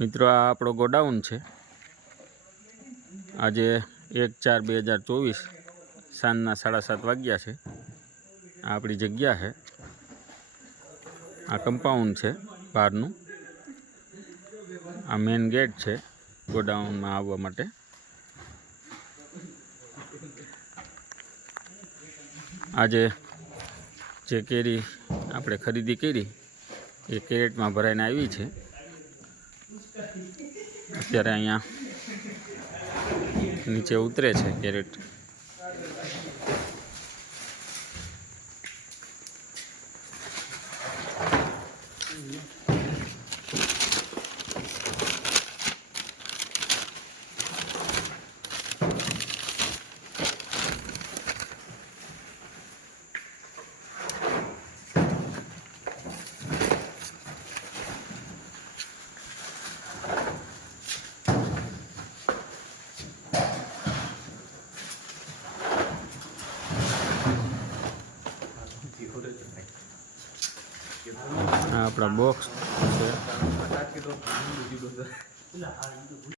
મિત્રો આ આપણો ગોડાઉન છે। આજે 1/4/2024 સાંજના 7:30 વાગ્યા છે। આ આપણી જગ્યા છે। આ કમ્પાઉન્ડ છે બહારનું। આ મેન ગેટ છે ગોડાઉનમાં આવવા માટે। આજે જે કેરી આપણે ખરીદી કરી એ કેરેટમાં ભરાઈને આવી છે। અત્યારે અહીંયા નીચે ઉતરે છે કેરેટ। આ આપણા બોક્સ છે।